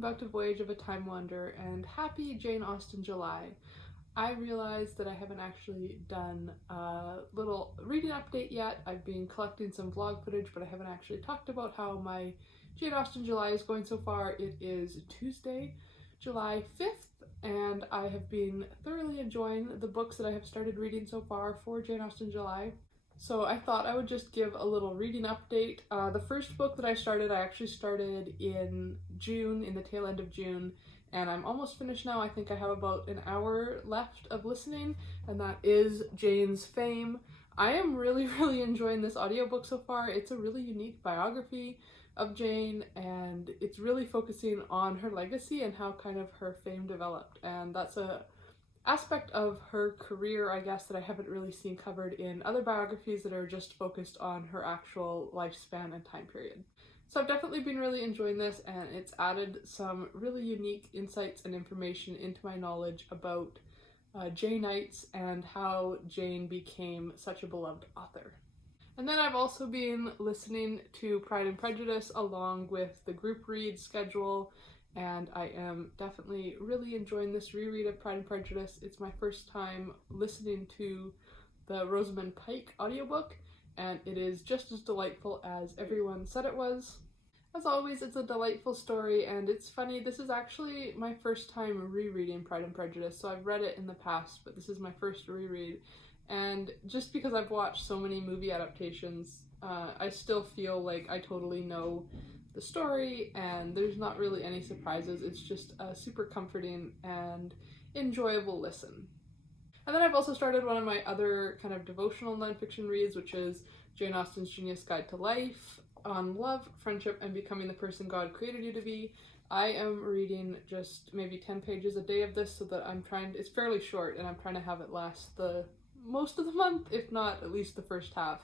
welcome back to Voyage of a Time Wanderer, and happy Jane Austen July. I realized that I haven't actually done a little reading update yet. I've been collecting some vlog footage, but I haven't actually talked about how my Jane Austen July is going so far. It is Tuesday, July 5th, and I have been thoroughly enjoying the books that I have started reading so far for Jane Austen July. So I thought I would just give a little reading update. The first book that I actually started in June, in the tail end of June, and I'm almost finished now. I think I have about an hour left of listening, and that is Jane's Fame. I am really enjoying this audiobook so far. It's a really unique biography of Jane, and it's really focusing on her legacy and how kind of her fame developed, and that's a aspect of her career, I guess, that I haven't really seen covered in other biographies that are just focused on her actual lifespan and time period. So I've definitely been really enjoying this, and it's added some really unique insights and information into my knowledge about Janeites and how Jane became such a beloved author. And then I've also been listening to Pride and Prejudice along with the group read schedule, and I am definitely really enjoying this reread of Pride and Prejudice. It's my first time listening to the Rosamund Pike audiobook, and it is just as delightful as everyone said it was. As always, it's a delightful story, and it's funny, this is actually my first time rereading Pride and Prejudice, so I've read it in the past, but this is my first reread, and just because I've watched so many movie adaptations, I still feel like I totally know the story, and there's not really any surprises. It's just a super comforting and enjoyable listen. And then I've also started one of my other kind of devotional nonfiction reads, which is Jane Austen's Genius Guide to Life on love, friendship, and becoming the person God created you to be. I am reading just maybe 10 pages a day of this, so that it's fairly short, and I'm trying to have it last the most of the month, if not at least the first half.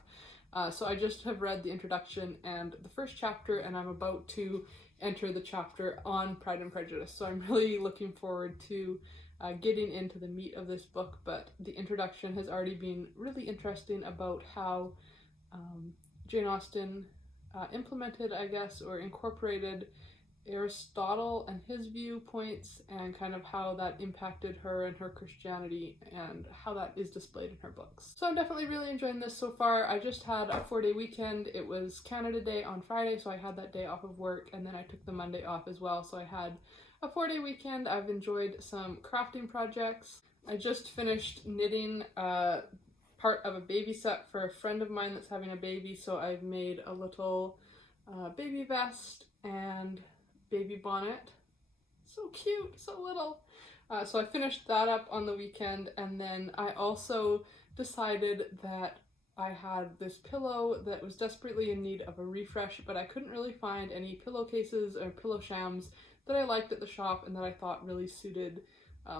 So I just have read the introduction and the first chapter, and I'm about to enter the chapter on Pride and Prejudice. So I'm really looking forward to getting into the meat of this book, but the introduction has already been really interesting about how Jane Austen implemented, I guess, or incorporated Aristotle and his viewpoints, and kind of how that impacted her and her Christianity, and how that is displayed in her books. So I'm definitely really enjoying this so far. I just had a 4-day weekend. It was Canada Day on Friday, so I had that day off of work, and then I took the Monday off as well, so I had a 4-day weekend. I've enjoyed some crafting projects. I just finished knitting part of a baby set for a friend of mine that's having a baby, so I've made a little baby vest and baby bonnet. So cute, so little. So I finished that up on the weekend, and then I also decided that I had this pillow that was desperately in need of a refresh, but I couldn't really find any pillowcases or pillow shams that I liked at the shop and that I thought really suited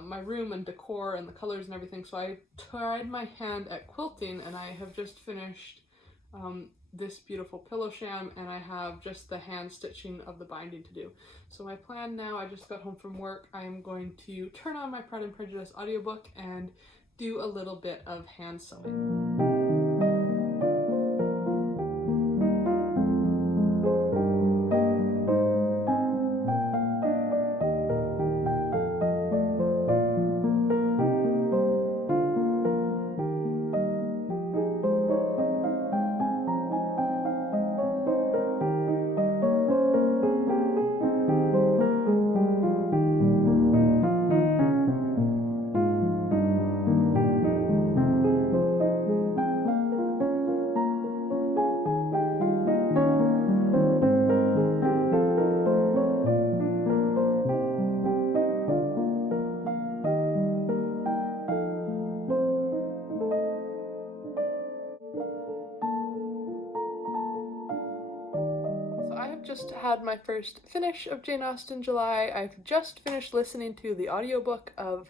my room and decor and the colors and everything. So I tried my hand at quilting, and I have just finished this beautiful pillow sham, and I have just the hand stitching of the binding to do. So my plan now, I just got home from work, I'm going to turn on my Pride and Prejudice audiobook and do a little bit of hand sewing. Just had my first finish of Jane Austen July. I've just finished listening to the audiobook of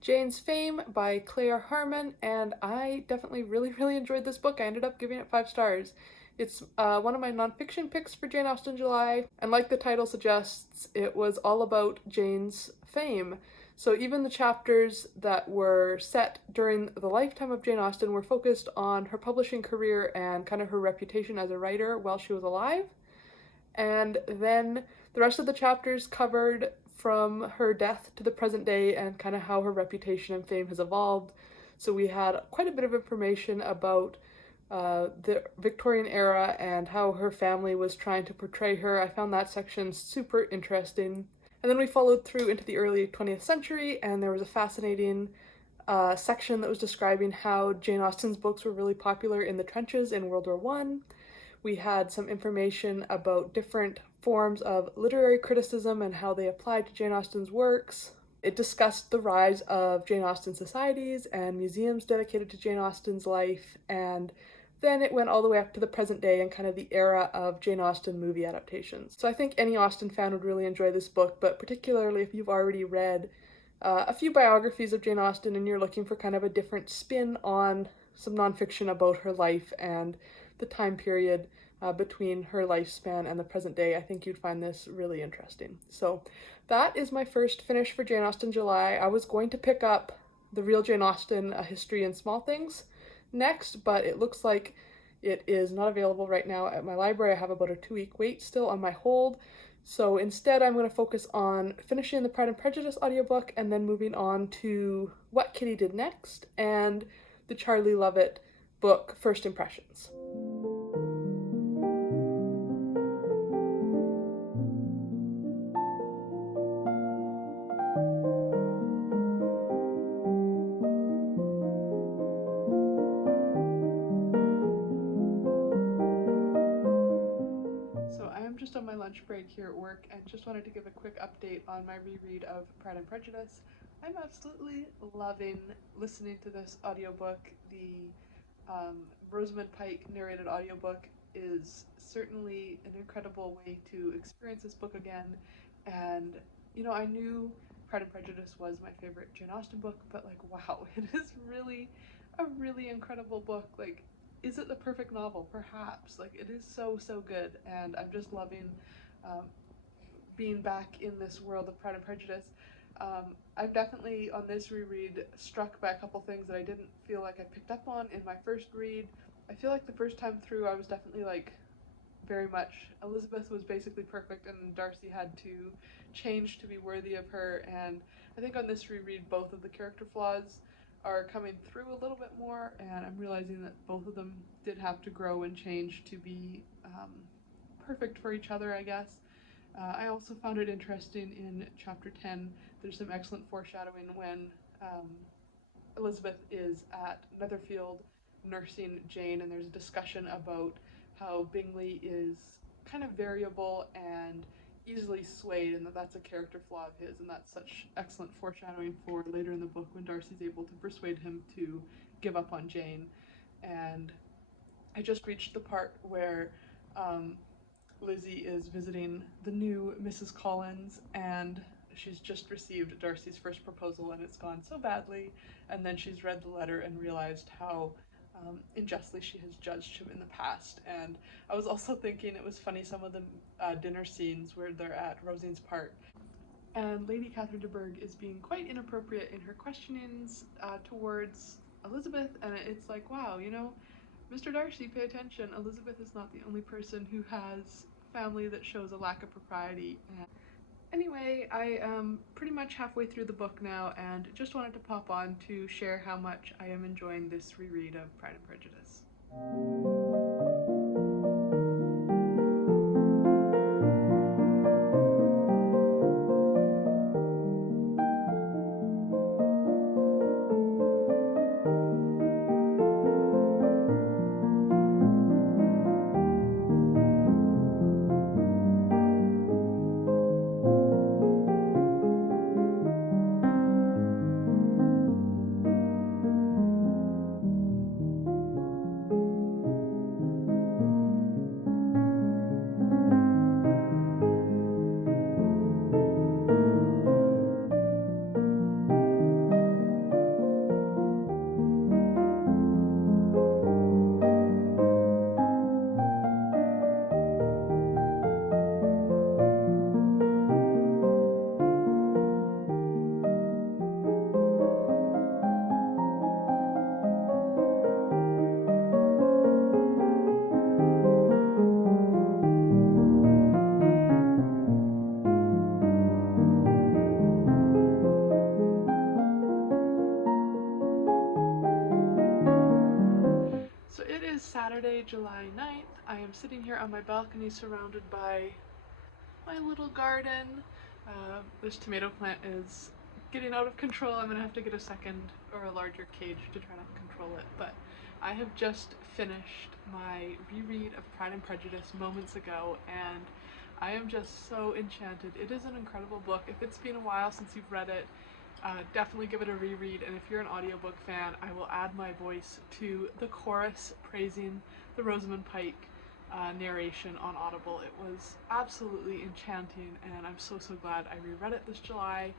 Jane's Fame by Claire Harman, and I definitely really enjoyed this book. I ended up giving it 5 stars. It's one of my nonfiction picks for Jane Austen July, and like the title suggests, it was all about Jane's fame. So even the chapters that were set during the lifetime of Jane Austen were focused on her publishing career and kind of her reputation as a writer while she was alive. And then The rest of the chapters covered from her death to the present day and kind of how her reputation and fame has evolved. So we had quite a bit of information about the Victorian era and how her family was trying to portray her. I found that section super interesting. And then we followed through into the early 20th century, and there was a fascinating section that was describing how Jane Austen's books were really popular in the trenches in World War One. We had some information about different forms of literary criticism and how they applied to Jane Austen's works. It discussed the rise of Jane Austen societies and museums dedicated to Jane Austen's life, and then it went all the way up to the present day and kind of the era of Jane Austen movie adaptations. So I think any Austen fan would really enjoy this book, but particularly if you've already read a few biographies of Jane Austen and you're looking for kind of a different spin on some nonfiction about her life and the time period between her lifespan and the present day, I think you'd find this really interesting. So that is my first finish for Jane Austen July. I was going to pick up The Real Jane Austen, A History in Small Things next, but it looks like it is not available right now at my library. I have about a 2-week wait still on my hold. So instead I'm going to focus on finishing the Pride and Prejudice audiobook and then moving on to What Kitty Did Next and the Charlie Lovett book, First Impressions. Just on my lunch break here at work and just wanted to give a quick update on my reread of Pride and Prejudice. I'm absolutely loving listening to this audiobook. The Rosamund Pike narrated audiobook is certainly an incredible way to experience this book again. And, you know, I knew Pride and Prejudice was my favorite Jane Austen book, but like, wow, it is really a really incredible book. Like, is it the perfect novel? Perhaps. Like, it is so, so good, and I'm just loving being back in this world of Pride and Prejudice. I'm definitely, on this reread, struck by a couple things that I didn't feel like I picked up on in my first read. I feel like the first time through I was definitely like, very much, Elizabeth was basically perfect and Darcy had to change to be worthy of her, and I think on this reread both of the character flaws are coming through a little bit more, and I'm realizing that both of them did have to grow and change to be perfect for each other, I guess. I also found it interesting in chapter 10, there's some excellent foreshadowing when Elizabeth is at Netherfield nursing Jane, and there's a discussion about how Bingley is kind of variable and easily swayed, and that's a character flaw of his, and that's such excellent foreshadowing for later in the book when Darcy's able to persuade him to give up on Jane. And I just reached the part where Lizzie is visiting the new Mrs. Collins, and she's just received Darcy's first proposal and it's gone so badly, and then she's read the letter and realized how unjustly she has judged him in the past. And I was also thinking it was funny, some of the dinner scenes where they're at Rosine's Park and Lady Catherine de Bourgh is being quite inappropriate in her questionings towards Elizabeth, and it's like, wow, you know, Mr. Darcy, pay attention, Elizabeth is not the only person who has family that shows a lack of propriety. And anyway, I am pretty much halfway through the book now and just wanted to pop on to share how much I am enjoying this reread of Pride and Prejudice. Saturday, July 9th. I am sitting here on my balcony surrounded by my little garden. This tomato plant is getting out of control. I'm gonna have to get a second or a larger cage to try not to control it, but I have just finished my reread of Pride and Prejudice moments ago, and I am just so enchanted. It is an incredible book. If it's been a while since you've read it, definitely give it a reread, and if you're an audiobook fan, I will add my voice to the chorus praising the Rosamund Pike narration on Audible. It was absolutely enchanting, and I'm so glad I reread it this July.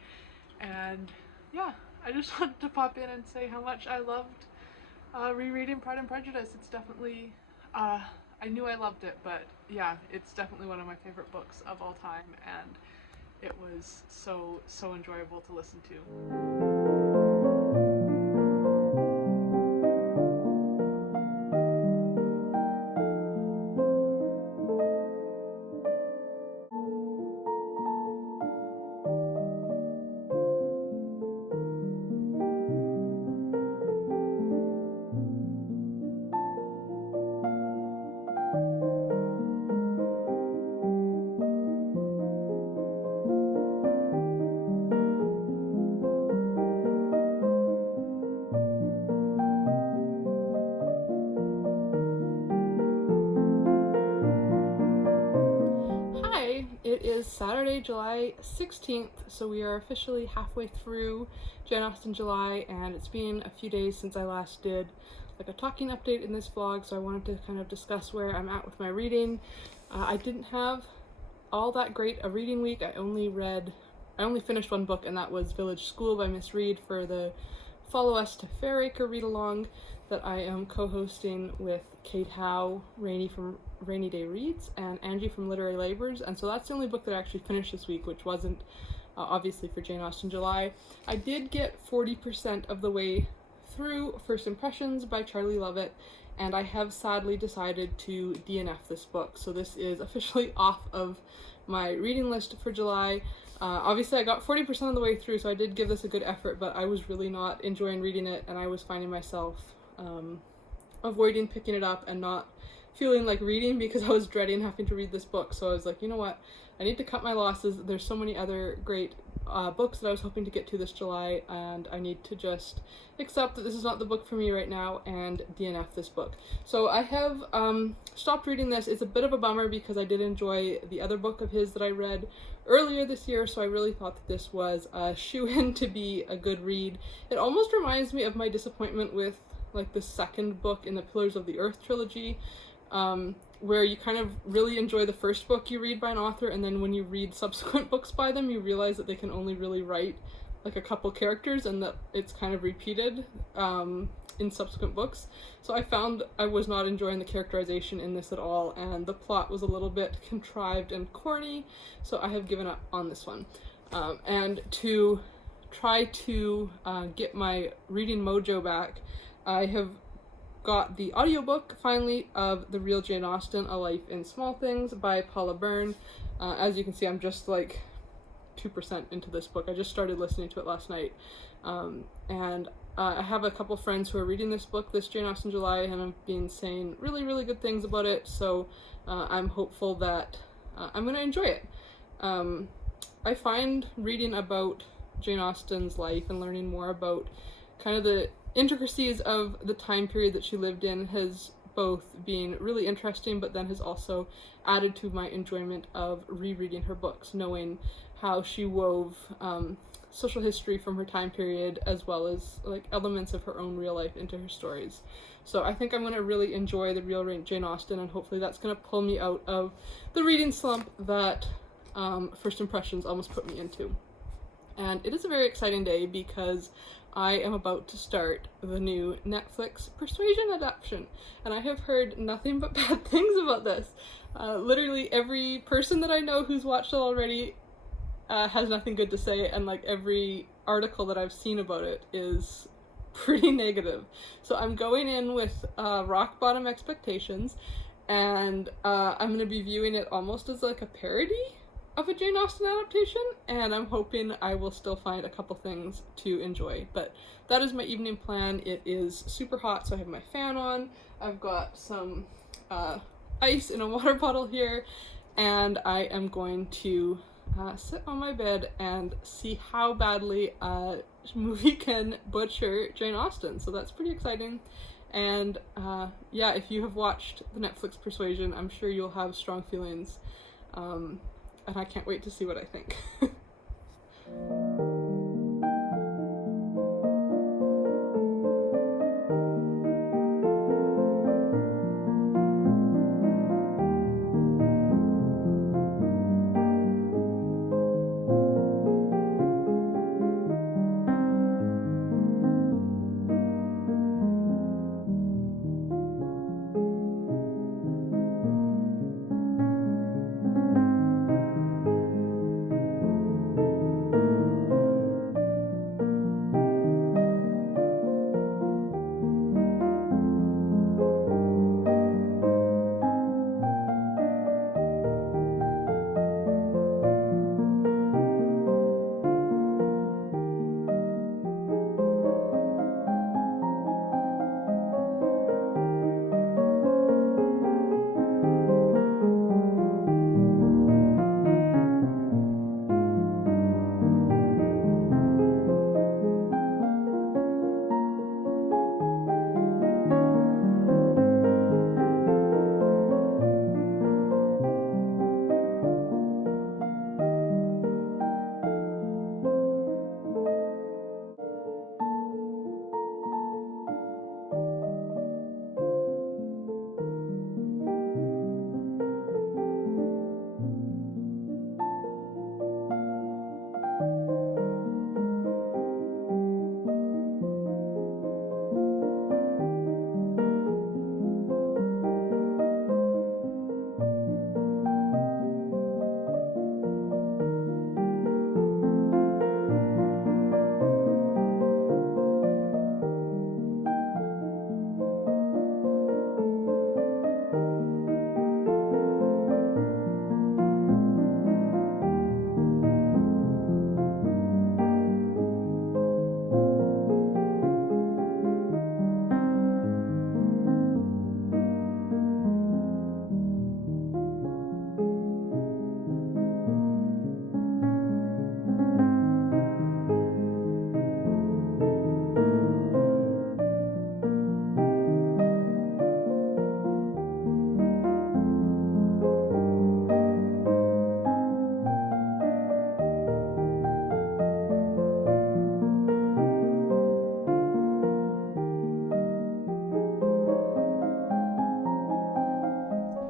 And yeah, I just wanted to pop in and say how much I loved rereading Pride and Prejudice. It's definitely, I knew I loved it, but yeah, it's definitely one of my favorite books of all time, and it was so enjoyable to listen to. It is Saturday, July 16th, so we are officially halfway through Jane Austen July, and it's been a few days since I last did like a talking update in this vlog, so I wanted to kind of discuss where I'm at with my reading. I didn't have all that great a reading week. I only finished one book, and that was Village School by Miss Reed for the Follow Us to Fairacre read-along that I am co-hosting with Kate Howe, Rainey from Rainy Day Reads, and Angie from Literary Labours, and so that's the only book that I actually finished this week, which wasn't obviously for Jane Austen July. I did get 40% of the way through First Impressions by Charlie Lovett, and I have sadly decided to DNF this book, so this is officially off of my reading list for July. Obviously I got 40% of the way through, so I did give this a good effort, but I was really not enjoying reading it, and I was finding myself avoiding picking it up and not feeling like reading because I was dreading having to read this book. So I was like, you know what, I need to cut my losses. There's so many other great books that I was hoping to get to this July, and I need to just accept that this is not the book for me right now and DNF this book. So I have stopped reading this. It's a bit of a bummer because I did enjoy the other book of his that I read earlier this year, so I really thought that this was a shoo-in to be a good read. It almost reminds me of my disappointment with like the second book in the Pillars of the Earth trilogy, where you kind of really enjoy the first book you read by an author, and then when you read subsequent books by them, you realize that they can only really write like a couple characters and that it's kind of repeated in subsequent books. So I found I was not enjoying the characterization in this at all, and the plot was a little bit contrived and corny, so I have given up on this one. And to try to get my reading mojo back, I have got the audiobook finally of The Real Jane Austen, A Life in Small Things by Paula Byrne. As you can see, I'm just like 2% into this book. I just started listening to it last night. And I have a couple friends who are reading this book, this Jane Austen July, and have been saying really good things about it, so I'm hopeful that I'm going to enjoy it. I find reading about Jane Austen's life and learning more about kind of the intricacies of the time period that she lived in has both been really interesting, but then has also added to my enjoyment of rereading her books, knowing how she wove social history from her time period as well as like elements of her own real life into her stories. So I think I'm going to really enjoy The Real Jane Austen, and hopefully that's going to pull me out of the reading slump that First Impressions almost put me into. And it is a very exciting day because I am about to start the new Netflix Persuasion adaptation, and I have heard nothing but bad things about this. Literally every person that I know who's watched it already has nothing good to say, and like every article that I've seen about it is pretty negative. So I'm going in with rock bottom expectations, and I'm going to be viewing it almost as like a parody of a Jane Austen adaptation, and I'm hoping I will still find a couple things to enjoy. But that is my evening plan. It is super hot, so I have my fan on. I've got some ice in a water bottle here, and I am going to sit on my bed and see how badly a movie can butcher Jane Austen. So that's pretty exciting. And yeah, if you have watched the Netflix Persuasion, I'm sure you'll have strong feelings. And I can't wait to see what I think.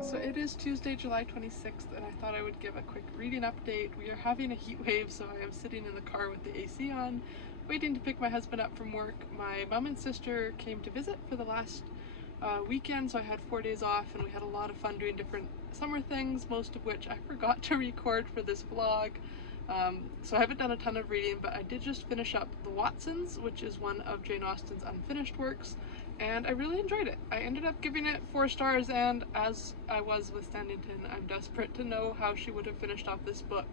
So it is Tuesday, July 26th, and I thought I would give a quick reading update. We are having a heat wave, so I am sitting in the car with the AC on, waiting to pick my husband up from work. My mom and sister came to visit for the last weekend, so I had 4 days off, and we had a lot of fun doing different summer things, most of which I forgot to record for this vlog. So I haven't done a ton of reading, but I did just finish up The Watsons, which is one of Jane Austen's unfinished works, and I really enjoyed it. I ended up giving it 4 stars, and as I was with Sandington, I'm desperate to know how she would have finished off this book.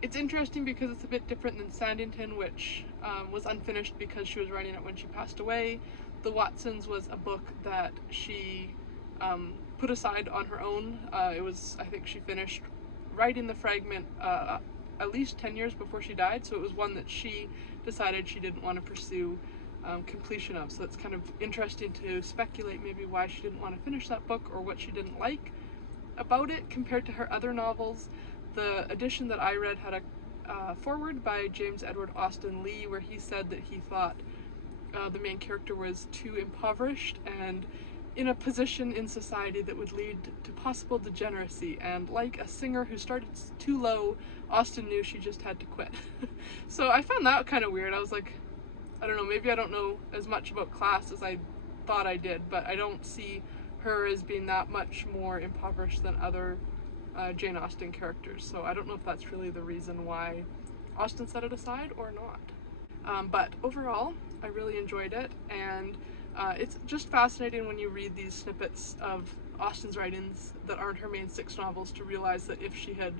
It's interesting because it's a bit different than Sandington, which was unfinished because she was writing it when she passed away. The Watsons was a book that she put aside on her own. I think she finished writing the fragment at least 10 years before she died, so it was one that she decided she didn't want to pursue completion of. So it's kind of interesting to speculate maybe why she didn't want to finish that book or what she didn't like about it compared to her other novels. The edition that I read had a foreword by James Edward Austen Lee, where he said that he thought the main character was too impoverished and in a position in society that would lead to possible degeneracy, and like a singer who started too low, Austen knew she just had to quit. So I found that kind of weird. I was like, I don't know, maybe I don't know as much about class as I thought I did, but I don't see her as being that much more impoverished than other Jane Austen characters, so I don't know if that's really the reason why Austen set it aside or not. But overall, I really enjoyed it, and it's just fascinating when you read these snippets of Austen's writings that aren't her main 6 novels to realize that if she had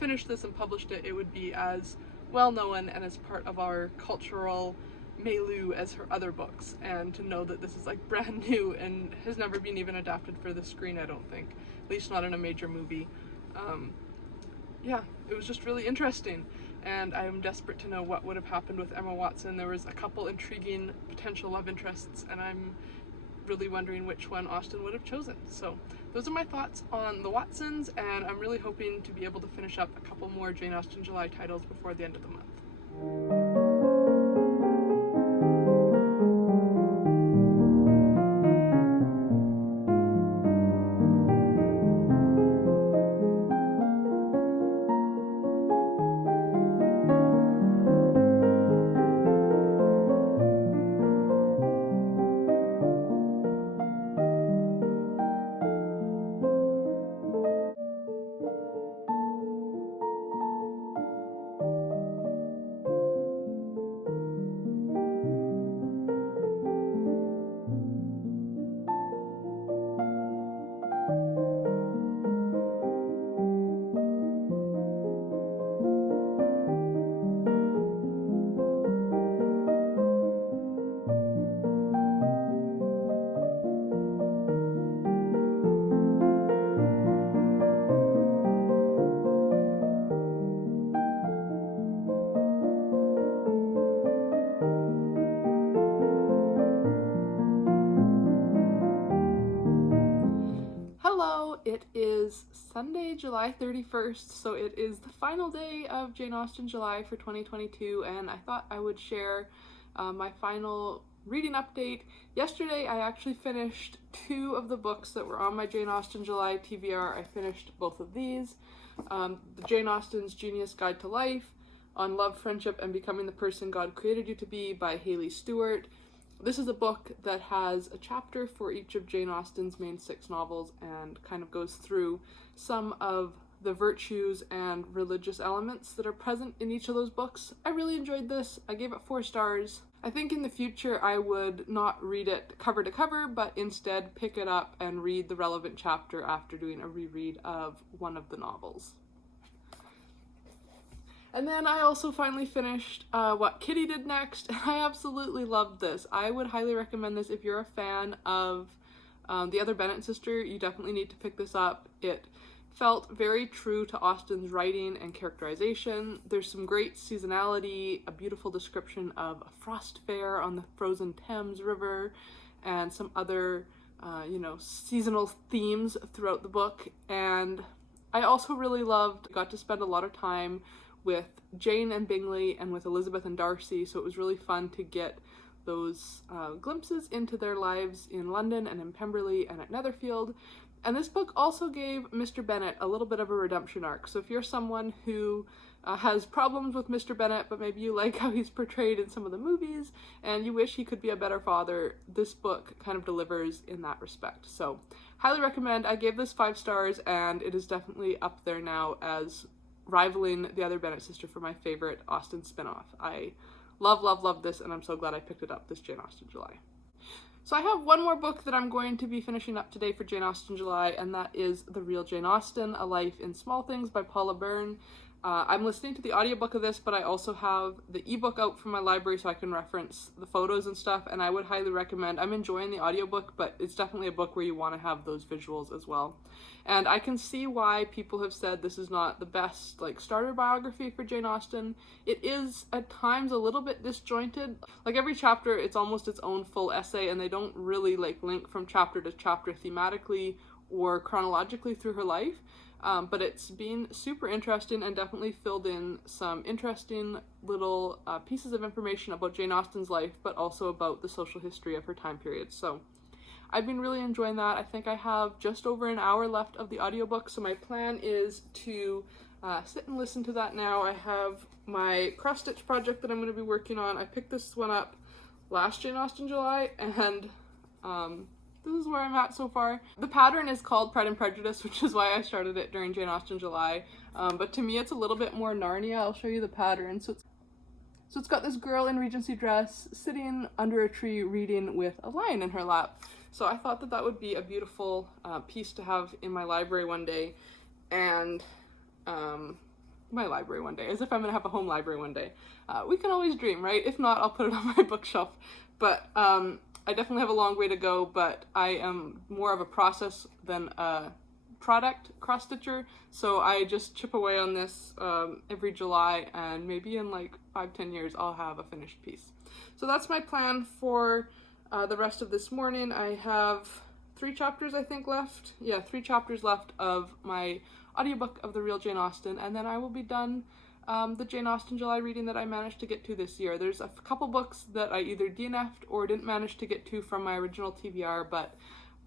finished this and published it, it would be as well known and as part of our cultural milieu as her other books, and to know that this is like brand new and has never been even adapted for the screen, I don't think, at least not in a major movie. Yeah, it was just really interesting, and I am desperate to know what would have happened with Emma Watson. There was a couple intriguing potential love interests, and I'm really wondering which one Austen would have chosen. So those are my thoughts on the Watsons, and I'm really hoping to be able to finish up a couple more Jane Austen July titles before the end of the month. It is Sunday, July 31st, so it is the final day of Jane Austen July for 2022, and I thought I would share my final reading update. Yesterday I actually finished 2 of the books that were on my Jane Austen July TBR. I finished both of these. The Jane Austen's Genius Guide to Life, On Love, Friendship, and Becoming the Person God Created You to Be by Haley Stewart. This is a book that has a chapter for each of Jane Austen's main 6 novels and kind of goes through some of the virtues and religious elements that are present in each of those books. I really enjoyed this. I gave it 4 stars. I think in the future I would not read it cover to cover, but instead pick it up and read the relevant chapter after doing a reread of one of the novels. And then I also finally finished What Kitty Did Next, and I absolutely loved this. I would highly recommend this if you're a fan of the other Bennet sister. You definitely need to pick this up. It felt very true to Austen's writing and characterization. There's some great seasonality, a beautiful description of a frost fair on the frozen Thames River, and some other, seasonal themes throughout the book. And I also really got to spend a lot of time with Jane and Bingley and with Elizabeth and Darcy, so it was really fun to get those glimpses into their lives in London and in Pemberley and at Netherfield. And this book also gave Mr. Bennet a little bit of a redemption arc, so if you're someone who has problems with Mr. Bennet, but maybe you like how he's portrayed in some of the movies and you wish he could be a better father, this book kind of delivers in that respect. So highly recommend. I gave this 5 stars, and it is definitely up there now as rivaling the other Bennet sister for my favorite Austen spinoff. I love this, and I'm so glad I picked it up this Jane Austen July. So I have one more book that I'm going to be finishing up today for Jane Austen July, and that is The Real Jane Austen, A Life in Small Things by Paula Byrne. I'm listening to the audiobook of this, but I also have the ebook out from my library so I can reference the photos and stuff, and I would highly recommend. I'm enjoying the audiobook, but it's definitely a book where you want to have those visuals as well. And I can see why people have said this is not the best starter biography for Jane Austen. It is at times a little bit disjointed. Like every chapter, it's almost its own full essay, and they don't really link from chapter to chapter thematically or chronologically through her life. But it's been super interesting and definitely filled in some interesting little pieces of information about Jane Austen's life, but also about the social history of her time period. So I've been really enjoying that. I think I have just over an hour left of the audiobook, so my plan is to sit and listen to that now. I have my cross-stitch project that I'm going to be working on. I picked this one up last Jane Austen July, and this is where I'm at so far. The pattern is called Pride and Prejudice, which is why I started it during Jane Austen July. But to me, it's a little bit more Narnia. I'll show you the pattern. So it's got this girl in Regency dress sitting under a tree reading with a lion in her lap. So I thought that would be a beautiful piece to have in my library one day. And my library one day, as if I'm gonna have a home library one day. We can always dream, right? If not, I'll put it on my bookshelf. But I definitely have a long way to go, but I am more of a process than a product cross-stitcher, so I just chip away on this every July, and maybe in like 5-10 years I'll have a finished piece. So that's my plan for the rest of this morning. I have 3 chapters I think left. Yeah, 3 chapters left of my audiobook of The Real Jane Austen, and then I will be done the Jane Austen July reading that I managed to get to this year. There's a couple books that I either DNF'd or didn't manage to get to from my original TBR, but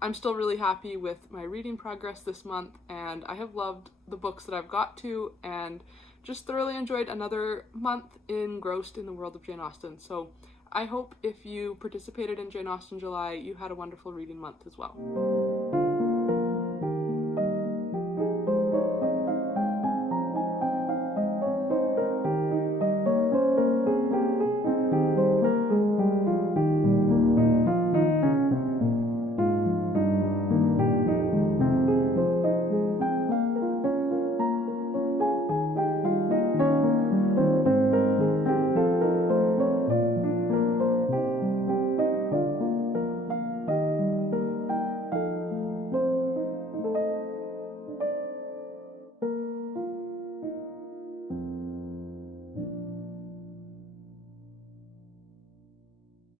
I'm still really happy with my reading progress this month, and I have loved the books that I've got to, and just thoroughly enjoyed another month engrossed in the world of Jane Austen. So I hope if you participated in Jane Austen July, you had a wonderful reading month as well.